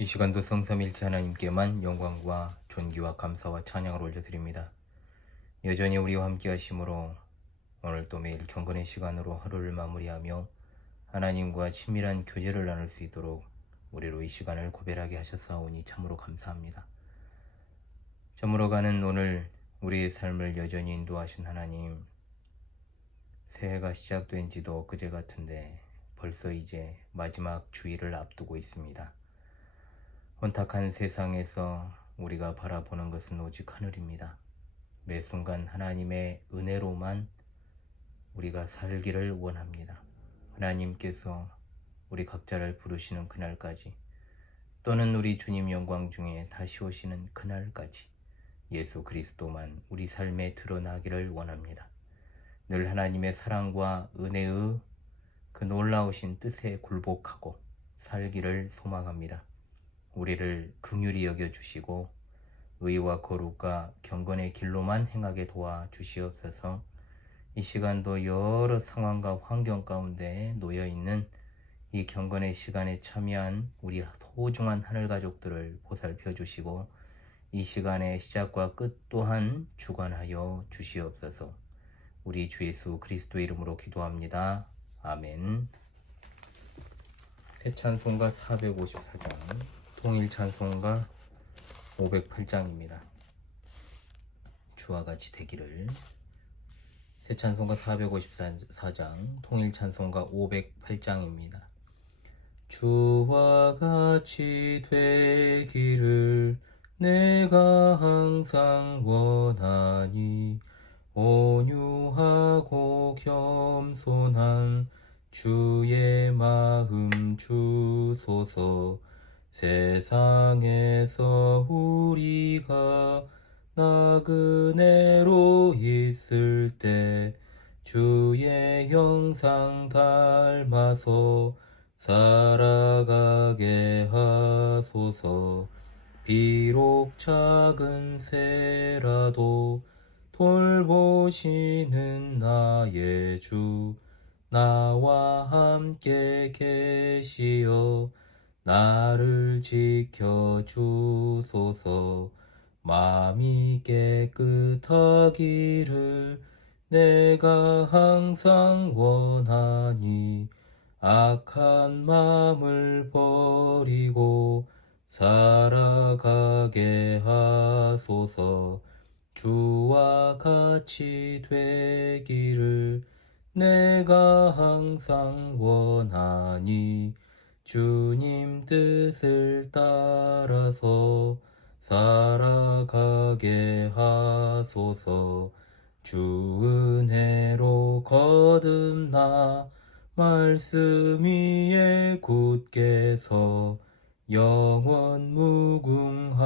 이 시간도 성삼일체 하나님께만 영광과 존귀와 감사와 찬양을 올려드립니다. 여전히 우리와 함께 하심으로 오늘 또 매일 경건의 시간으로 하루를 마무리하며 하나님과 친밀한 교제를 나눌 수 있도록 우리로 이 시간을 고별하게 하셨사오니 참으로 감사합니다. 저물어가는 오늘 우리의 삶을 여전히 인도하신 하나님, 새해가 시작된 지도 엊그제 같은데 벌써 이제 마지막 주일을 앞두고 있습니다. 혼탁한 세상에서 우리가 바라보는 것은 오직 하늘입니다. 매 순간 하나님의 은혜로만 우리가 살기를 원합니다. 하나님께서 우리 각자를 부르시는 그날까지, 또는 우리 주님 영광 중에 다시 오시는 그날까지 예수 그리스도만 우리 삶에 드러나기를 원합니다. 늘 하나님의 사랑과 은혜의 그 놀라우신 뜻에 굴복하고 살기를 소망합니다. 우리를 긍휼히 여겨주시고 의와 거룩과 경건의 길로만 행하게 도와주시옵소서. 이 시간도 여러 상황과 환경 가운데 놓여있는 이 경건의 시간에 참여한 우리 소중한 하늘가족들을 보살펴 주시고 이 시간의 시작과 끝 또한 주관하여 주시옵소서. 우리 주 예수 그리스도 이름으로 기도합니다. 아멘. 새 찬송가 454장, 통일 찬송가 508장입니다. 주와 같이 되기를. 새 찬송가 454장, 통일 찬송가 508장입니다. 주와 같이 되기를 내가 항상 원하니 온유하고 겸손한 주의 마음 주소서. 세상에서 우리가 나그네로 있을 때 주의 형상 닮아서 살아가게 하소서. 비록 작은 새라도 돌보시는 나의 주, 나와 함께 계시어 나를 지켜주소서. 마음이 깨끗하기를 내가 항상 원하니 악한 마음을 버리고 살아가게 하소서. 주와 같이 되기를 내가 항상 원하니 주님 뜻을 따라서 살아가게 하소서. 주 은혜로 거듭나 말씀 위에 굳게 서 영원 무궁하도록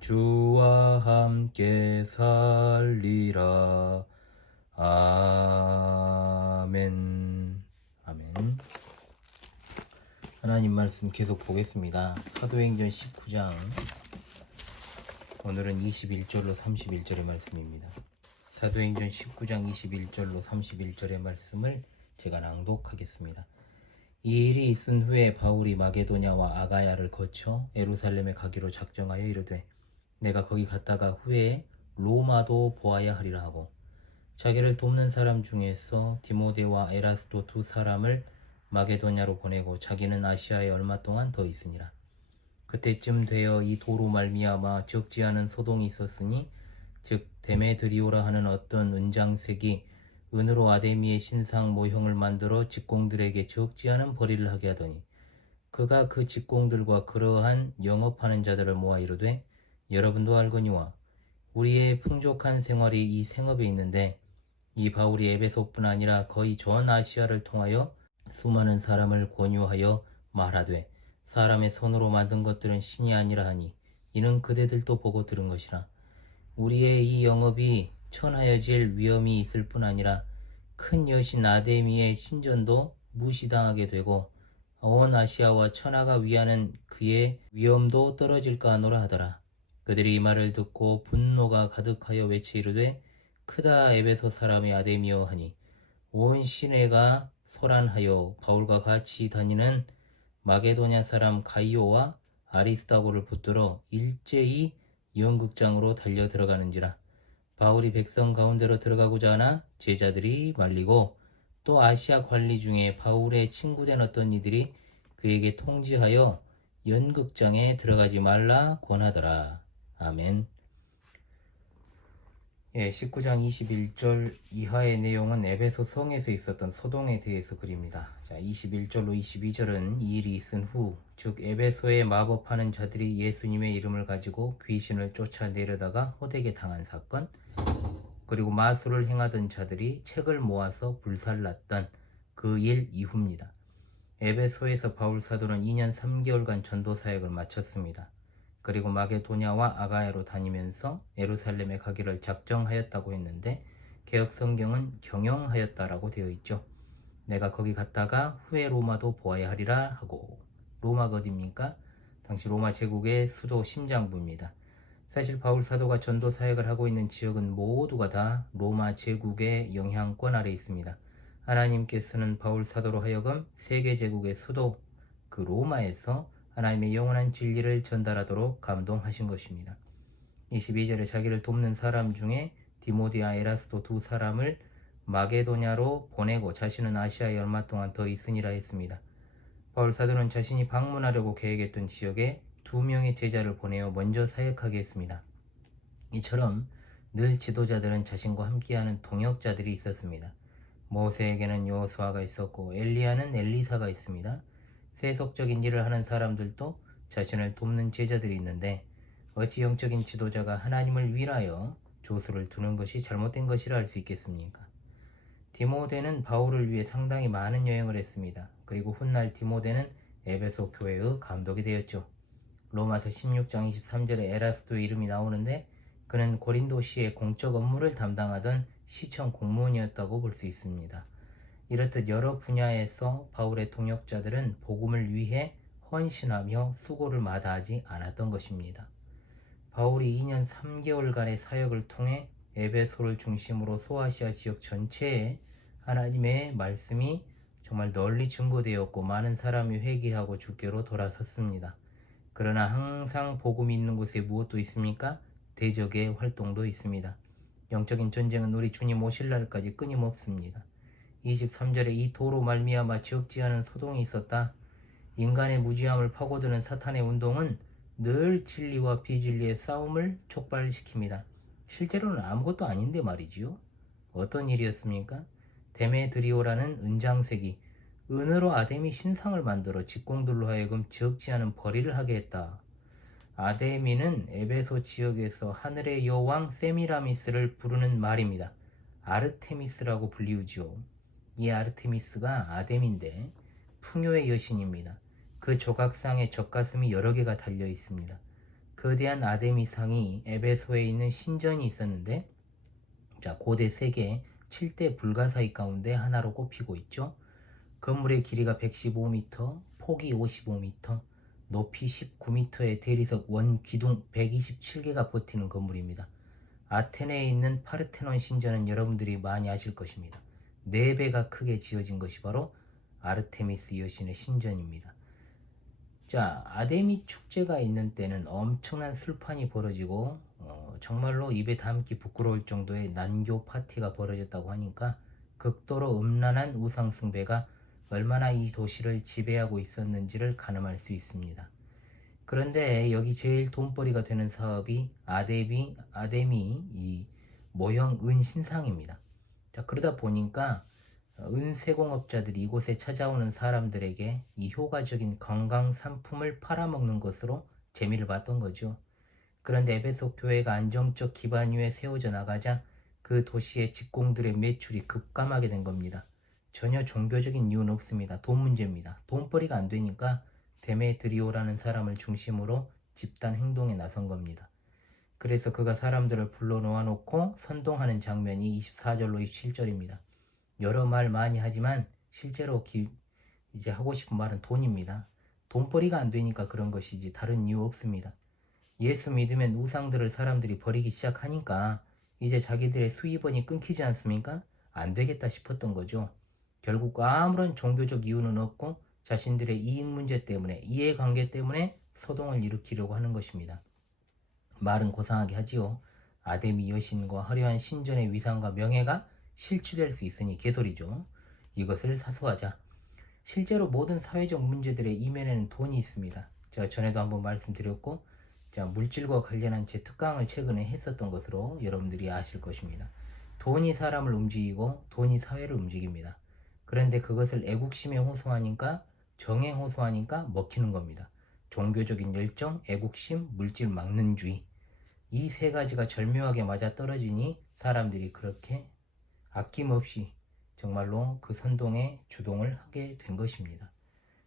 주와 함께 살리라. 아멘. 아멘. 하나님 말씀 계속 보겠습니다. 사도행전 19장, 오늘은 21절로 31절의 말씀입니다. 사도행전 19장 21절로 31절의 말씀을 제가 낭독하겠습니다. 이 일이 있은 후에 바울이 마게도냐와 아가야를 거쳐 예루살렘에 가기로 작정하여 이르되 내가 거기 갔다가 후에 로마도 보아야 하리라 하고, 자기를 돕는 사람 중에서 디모데와 에라스도 두 사람을 마게도냐로 보내고 자기는 아시아에 얼마 동안 더 있으니라. 그때쯤 되어 이 도로 말미암아 적지 않은 소동이 있었으니, 즉 데메드리오라 하는 어떤 은장색이 은으로 아데미의 신상 모형을 만들어 직공들에게 적지 않은 벌이를 하게 하더니, 그가 그 직공들과 그러한 영업하는 자들을 모아 이르되 여러분도 알거니와 우리의 풍족한 생활이 이 생업에 있는데, 이 바울이 에베소뿐 아니라 거의 전 아시아를 통하여 수많은 사람을 권유하여 말하되 사람의 손으로 만든 것들은 신이 아니라 하니 이는 그대들도 보고 들은 것이라. 우리의 이 영업이 천하여질 위험이 있을 뿐 아니라 큰 여신 아데미의 신전도 무시당하게 되고 온 아시아와 천하가 위하는 그의 위엄도 떨어질까 하노라 하더라. 그들이 이 말을 듣고 분노가 가득하여 외치 이르되 크다 에베소 사람의 아데미여 하니 온 시내가 소란하여 바울과 같이 다니는 마게도냐 사람 가이오와 아리스다고를 붙들어 일제히 연극장으로 달려 들어가는지라. 바울이 백성 가운데로 들어가고자 하나 제자들이 말리고, 또 아시아 관리 중에 바울의 친구된 어떤 이들이 그에게 통지하여 연극장에 들어가지 말라 권하더라. 아멘. 19장 21절 이하의 내용은 에베소 성에서 있었던 소동에 대해서 그립니다. 자, 21절로 22절은 이 일이 있은 후, 즉 에베소에 마법하는 자들이 예수님의 이름을 가지고 귀신을 쫓아내려다가 호되게 당한 사건, 그리고 마술을 행하던 자들이 책을 모아서 불살랐던 그 일 이후입니다. 에베소에서 바울 사도는 2년 3개월간 전도 사역을 마쳤습니다. 그리고 마게도냐와 아가야로 다니면서 예루살렘에 가기를 작정하였다고 했는데, 개역 성경은 경영하였다라고 되어 있죠. 내가 거기 갔다가 후에 로마도 보아야 하리라 하고. 로마가 어디입니까? 당시 로마 제국의 수도 심장부입니다. 사실 바울 사도가 전도 사역을 하고 있는 지역은 모두가 다 로마 제국의 영향권 아래 있습니다. 하나님께서는 바울 사도로 하여금 세계 제국의 수도 그 로마에서 하나님의 영원한 진리를 전달하도록 감동하신 것입니다. 22절에 자기를 돕는 사람 중에 디모데와 에라스도 두 사람을 마게도냐로 보내고 자신은 아시아에 얼마 동안 더 있으니라 했습니다. 바울 사도는 자신이 방문하려고 계획했던 지역에 2명의 제자를 보내어 먼저 사역하게 했습니다. 이처럼 늘 지도자들은 자신과 함께하는 동역자들이 있었습니다. 모세에게는 여호수아가 있었고 엘리야는 엘리사가 있습니다. 세속적인 일을 하는 사람들도 자신을 돕는 제자들이 있는데, 어찌 영적인 지도자가 하나님을 위하여 조수를 두는 것이 잘못된 것이라 할 수 있겠습니까? 디모데는 바울을 위해 상당히 많은 여행을 했습니다. 그리고 훗날 디모데는 에베소 교회의 감독이 되었죠. 로마서 16장 23절에 에라스도의 이름이 나오는데, 그는 고린도시의 공적 업무를 담당하던 시청 공무원이었다고 볼 수 있습니다. 이렇듯 여러 분야에서 바울의 동역자들은 복음을 위해 헌신하며 수고를 마다하지 않았던 것입니다. 바울이 2년 3개월간의 사역을 통해 에베소를 중심으로 소아시아 지역 전체에 하나님의 말씀이 정말 널리 증거되었고, 많은 사람이 회개하고 주께로 돌아섰습니다. 그러나 항상 복음이 있는 곳에 무엇도 있습니까? 대적의 활동도 있습니다. 영적인 전쟁은 우리 주님 오실 날까지 끊임없습니다. 23절에 이 도로 말미암아 지역지 않은 소동이 있었다. 인간의 무지함을 파고드는 사탄의 운동은 늘 진리와 비진리의 싸움을 촉발시킵니다. 실제로는 아무것도 아닌데 말이지요. 어떤 일이었습니까? 데메드리오라는 은장색이 은으로 아데미 신상을 만들어 직공들로 하여금 지역지 않은 벌이를 하게 했다. 아데미는 에베소 지역에서 하늘의 여왕 세미라미스를 부르는 말입니다. 아르테미스라고 불리우지요. 이 아르테미스가 아데미인데 풍요의 여신입니다. 그 조각상에 젖가슴이 여러 개가 달려 있습니다. 거대한 아데미상이 에베소에 있는 신전이 있었는데, 고대 세계 7대 불가사의 가운데 하나로 꼽히고 있죠. 건물의 길이가 115m, 폭이 55m, 높이 19m의 대리석 원 기둥 127개가 버티는 건물입니다. 아테네에 있는 파르테논 신전은 여러분들이 많이 아실 것입니다. 4배가 크게 지어진 것이 바로 아르테미스 여신의 신전입니다. 자, 아데미 축제가 있는 때는 엄청난 술판이 벌어지고 정말로 입에 담기 부끄러울 정도의 난교 파티가 벌어졌다고 하니까 극도로 음란한 우상숭배가 얼마나 이 도시를 지배하고 있었는지를 가늠할 수 있습니다. 그런데 여기 제일 돈벌이가 되는 사업이 아데미 이 모형 은신상입니다. 자, 그러다 보니까 은세공업자들이 이곳에 찾아오는 사람들에게 이 효과적인 건강 상품을 팔아먹는 것으로 재미를 봤던 거죠. 그런데 에베소 교회가 안정적 기반 위에 세워져 나가자 그 도시의 직공들의 매출이 급감하게 된 겁니다. 전혀 종교적인 이유는 없습니다. 돈 문제입니다. 돈벌이가 안 되니까 데메드리오라는 사람을 중심으로 집단 행동에 나선 겁니다. 그래서 그가 사람들을 불러 놓아놓고 선동하는 장면이 24절로 27절입니다. 여러 말 많이 하지만 실제로 이제 하고 싶은 말은 돈입니다. 돈벌이가 안 되니까 그런 것이지 다른 이유 없습니다. 예수 믿으면 우상들을 사람들이 버리기 시작하니까 이제 자기들의 수입원이 끊기지 않습니까? 안 되겠다 싶었던 거죠. 결국 아무런 종교적 이유는 없고 자신들의 이익 문제 때문에, 이해관계 때문에 소동을 일으키려고 하는 것입니다. 말은 고상하게 하지요. 아데미 여신과 화려한 신전의 위상과 명예가 실추될 수 있으니 개소리죠. 이것을 사소하자. 실제로 모든 사회적 문제들의 이면에는 돈이 있습니다. 제가 전에도 한번 말씀드렸고, 물질과 관련한 제 특강을 최근에 했었던 것으로 여러분들이 아실 것입니다. 돈이 사람을 움직이고 돈이 사회를 움직입니다. 그런데 그것을 애국심에 호소하니까, 정에 호소하니까 먹히는 겁니다. 종교적인 열정, 애국심, 물질 막는주의, 이 세 가지가 절묘하게 맞아떨어지니 사람들이 그렇게 아낌없이 정말로 그 선동에 주동을 하게 된 것입니다.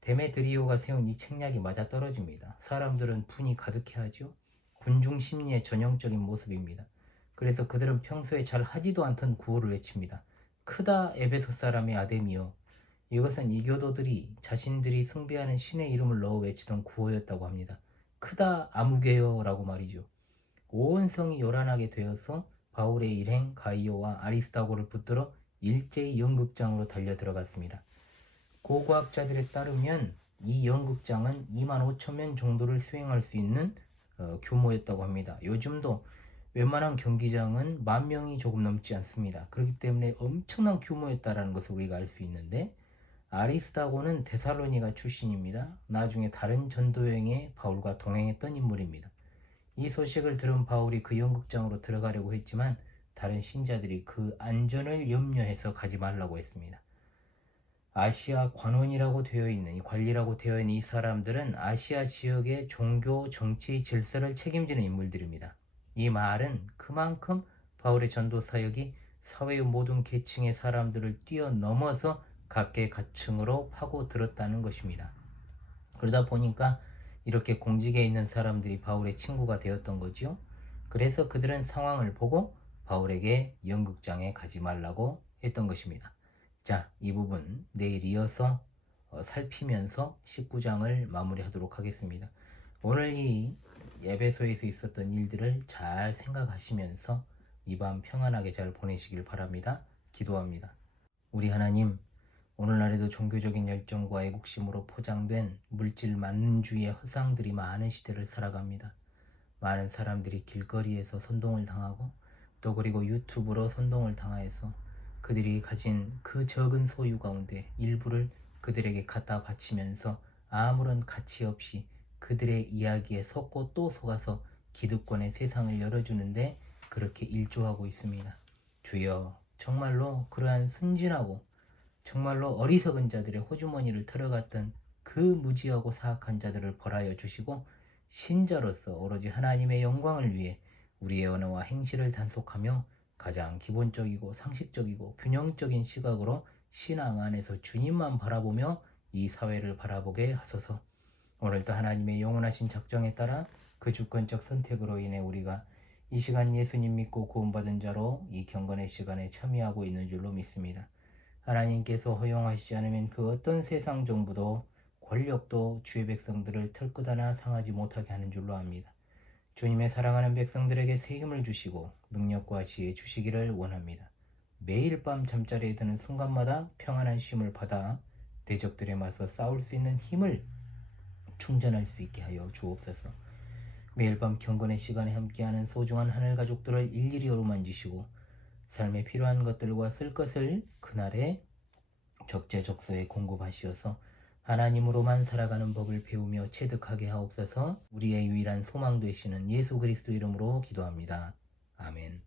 데메드리오가 세운 이 책략이 맞아떨어집니다. 사람들은 분이 가득해하죠. 군중 심리의 전형적인 모습입니다. 그래서 그들은 평소에 잘 하지도 않던 구호를 외칩니다. 크다 에베소 사람의 아데미여. 이것은 이교도들이 자신들이 숭배하는 신의 이름을 넣어 외치던 구호였다고 합니다. 크다 아무개여 라고 말이죠. 온 성이 요란하게 되어서 바울의 일행 가이오와 아리스타고를 붙들어 일제히 연극장으로 달려 들어갔습니다. 고고학자들에 따르면 이 연극장은 25,000명 정도를 수행할 수 있는 규모였다고 합니다. 요즘도 웬만한 경기장은 10,000명이 조금 넘지 않습니다. 그렇기 때문에 엄청난 규모였다는 것을 우리가 알 수 있는데, 아리스타고는 데살로니가 출신입니다. 나중에 다른 전도 여행에 바울과 동행했던 인물입니다. 이 소식을 들은 바울이 그 연극장으로 들어가려고 했지만 다른 신자들이 그 안전을 염려해서 가지 말라고 했습니다. 아시아 관원이라고 되어 있는, 이 관리라고 되어 있는 이 사람들은 아시아 지역의 종교, 정치, 질서를 책임지는 인물들입니다. 이 말은 그만큼 바울의 전도 사역이 사회의 모든 계층의 사람들을 뛰어넘어서 각계각층으로 파고들었다는 것입니다. 그러다 보니까 이렇게 공직에 있는 사람들이 바울의 친구가 되었던 거지요. 그래서 그들은 상황을 보고 바울에게 연극장에 가지 말라고 했던 것입니다. 자, 이 부분 내일 이어서 살피면서 19장을 마무리하도록 하겠습니다. 오늘 이 에베소에서 있었던 일들을 잘 생각하시면서 이 밤 평안하게 잘 보내시길 바랍니다. 기도합니다. 우리 하나님, 오늘날에도 종교적인 열정과 애국심으로 포장된 물질 만능주의의 허상들이 많은 시대를 살아갑니다. 많은 사람들이 길거리에서 선동을 당하고, 또 그리고 유튜브로 선동을 당하여서 그들이 가진 그 적은 소유 가운데 일부를 그들에게 갖다 바치면서 아무런 가치 없이 그들의 이야기에 속고 또 속아서 기득권의 세상을 열어주는데 그렇게 일조하고 있습니다. 주여, 정말로 그러한 순진하고 정말로 어리석은 자들의 호주머니를 털어갔던 그 무지하고 사악한 자들을 벌하여 주시고, 신자로서 오로지 하나님의 영광을 위해 우리의 언어와 행실을 단속하며 가장 기본적이고 상식적이고 균형적인 시각으로 신앙 안에서 주님만 바라보며 이 사회를 바라보게 하소서. 오늘도 하나님의 영원하신 작정에 따라 그 주권적 선택으로 인해 우리가 이 시간 예수님 믿고 구원받은 자로 이 경건의 시간에 참여하고 있는 줄로 믿습니다. 하나님께서 허용하시지 않으면 그 어떤 세상 정부도 권력도 주의 백성들을 털끝 하나 상하지 못하게 하는 줄로 압니다. 주님의 사랑하는 백성들에게 새 힘을 주시고 능력과 지혜 주시기를 원합니다. 매일 밤 잠자리에 드는 순간마다 평안한 쉼을 받아 대적들에 맞서 싸울 수 있는 힘을 충전할 수 있게 하여 주옵소서. 매일 밤 경건의 시간에 함께하는 소중한 하늘 가족들을 일일이 어루만지시고 삶에 필요한 것들과 쓸 것을 그날에 적재적소에 공급하시어서 하나님으로만 살아가는 법을 배우며 체득하게 하옵소서. 우리의 유일한 소망 되시는 예수 그리스도 이름으로 기도합니다. 아멘.